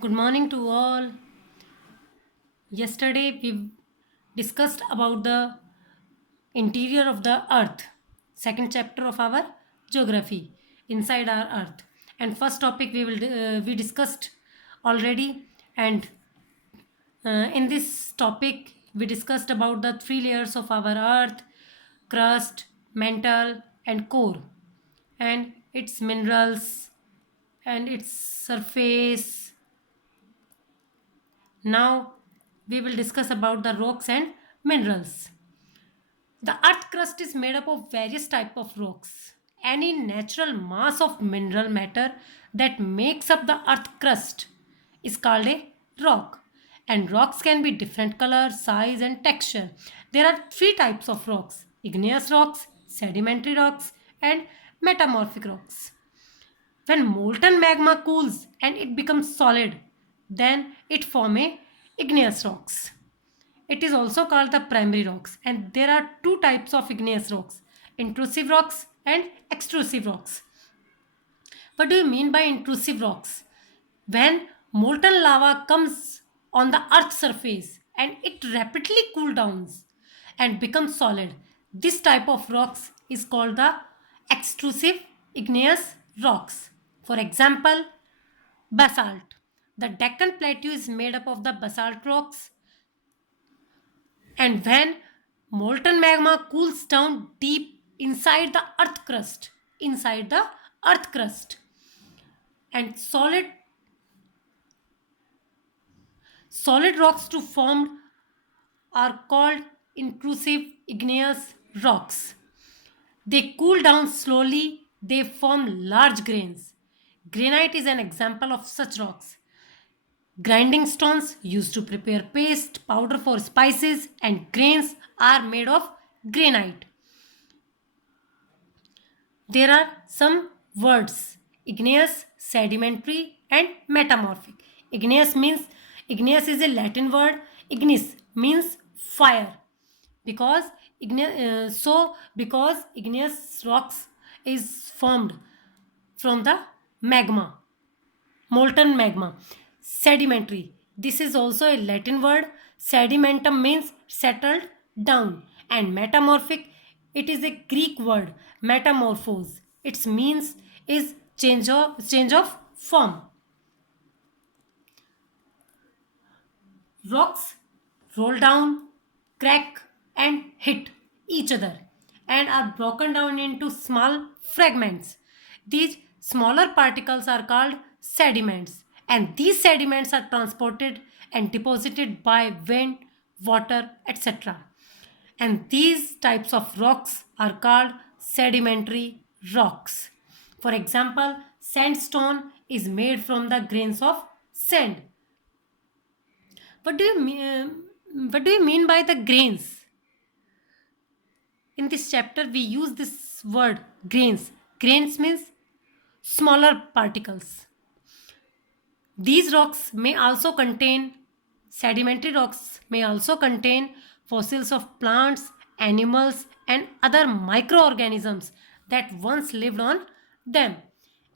Good morning to all. Yesterday we discussed about the interior of the earth, second chapter of our geography, inside our earth. And first topic we discussed already, and in this topic we discussed about the three layers of our earth: crust, mantle and core, and its minerals and its surface. Now we will discuss about the rocks and minerals. The earth crust is made up of various type of rocks. Any natural mass of mineral matter that makes up the earth crust is called a rock. And rocks can be different color, size and texture. There are three types of rocks: igneous rocks, sedimentary rocks and metamorphic rocks. When molten magma cools and it becomes solid, then it form a igneous rocks. It is also called the primary rocks, and there are two types of igneous rocks: intrusive rocks and extrusive rocks. What do you mean by intrusive rocks? When molten lava comes on the earth's surface and it rapidly cools down and becomes solid, this type of rocks is called the extrusive igneous rocks. For example, basalt. The Deccan Plateau is made up of the basalt rocks, and when molten magma cools down deep inside the earth crust, and solid rocks to form are called intrusive igneous rocks. They cool down slowly, they form large grains. Granite is an example of such rocks. Grinding stones used to prepare paste, powder for spices, and grains are made of granite. There are some words: igneous, sedimentary, and metamorphic. Igneous means igneous is a Latin word. Ignis means fire, because because igneous rocks is formed from the magma, molten magma. Sedimentary, this is also a Latin word. Sedimentum means settled down, and metamorphic, it is a Greek word, metamorphose. Its means is change of form. Rocks roll down, crack, and hit each other and are broken down into small fragments. These smaller particles are called sediments, and these sediments are transported and deposited by wind, water, etc. And these types of rocks are called sedimentary rocks. For example, sandstone is made from the grains of sand. What do you mean by the grains? In this chapter, we use this word grains. Grains means smaller particles. These rocks may also contain Sedimentary rocks may also contain fossils of plants, animals, and other microorganisms that once lived on them.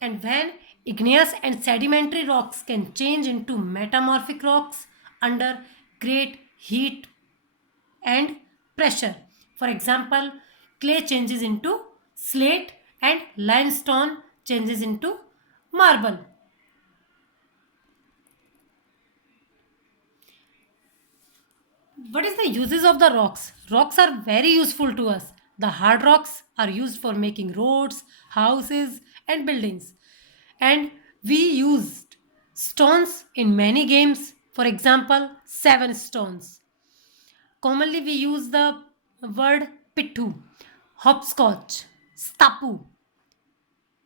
And when igneous and sedimentary rocks can change into metamorphic rocks under great heat and pressure. For example, clay changes into slate and limestone changes into marble. What is the uses of the rocks? Rocks are very useful to us. The hard rocks are used for making roads, houses, and buildings. And we used stones in many games. For example, seven stones. Commonly, we use the word pittu, hopscotch, stapu,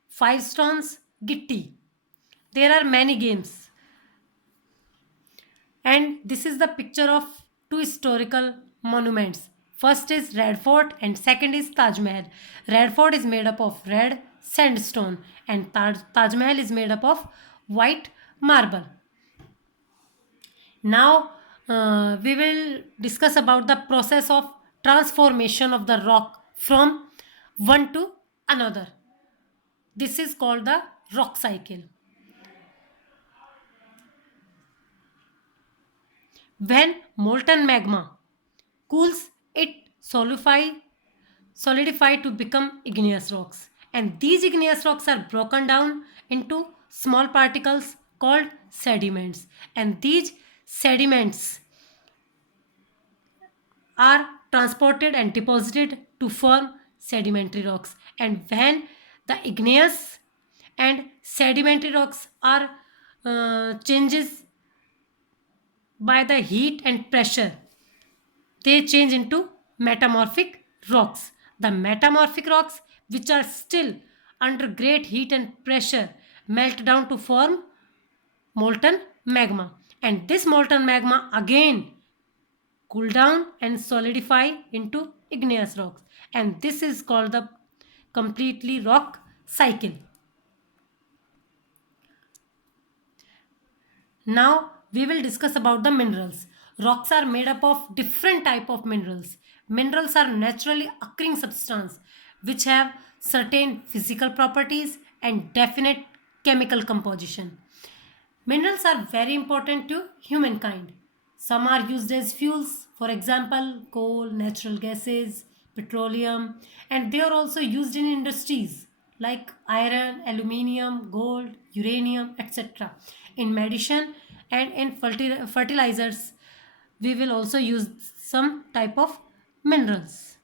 five stones, gitti. There are many games, and this is the picture of two historical monuments. First is Red Fort and second is Taj Mahal. Red Fort is made up of red sandstone and Taj Mahal is made up of white marble. Now we will discuss about the process of transformation of the rock from one to another. This is called the rock cycle. When molten magma cools, it solidify to become igneous rocks. And these igneous rocks are broken down into small particles called sediments. And these sediments are transported and deposited to form sedimentary rocks. And when the igneous and sedimentary rocks are changes by the heat and pressure, they change into metamorphic rocks. The metamorphic rocks, which are still under great heat and pressure, melt down to form molten magma. And this molten magma again cool down and solidify into igneous rocks. And this is called the completely rock cycle. Now we will discuss about the minerals. Rocks are made up of different type of minerals. Minerals are naturally occurring substance which have certain physical properties and definite chemical composition. Minerals are very important to humankind. Some are used as fuels, for example, coal, natural gases, petroleum, and they are also used in industries like iron, aluminium, gold, uranium, etc. In medicine and in fertilizers, we will also use some type of minerals.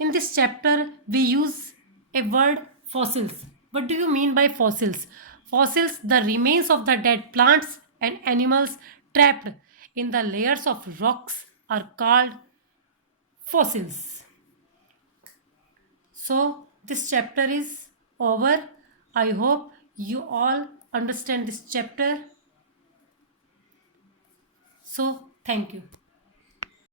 In this chapter, we use a word fossils. What do you mean by fossils? Fossils, the remains of the dead plants and animals trapped in the layers of rocks, are called fossils. So, this chapter is over. I hope you all understand this chapter. So, thank you.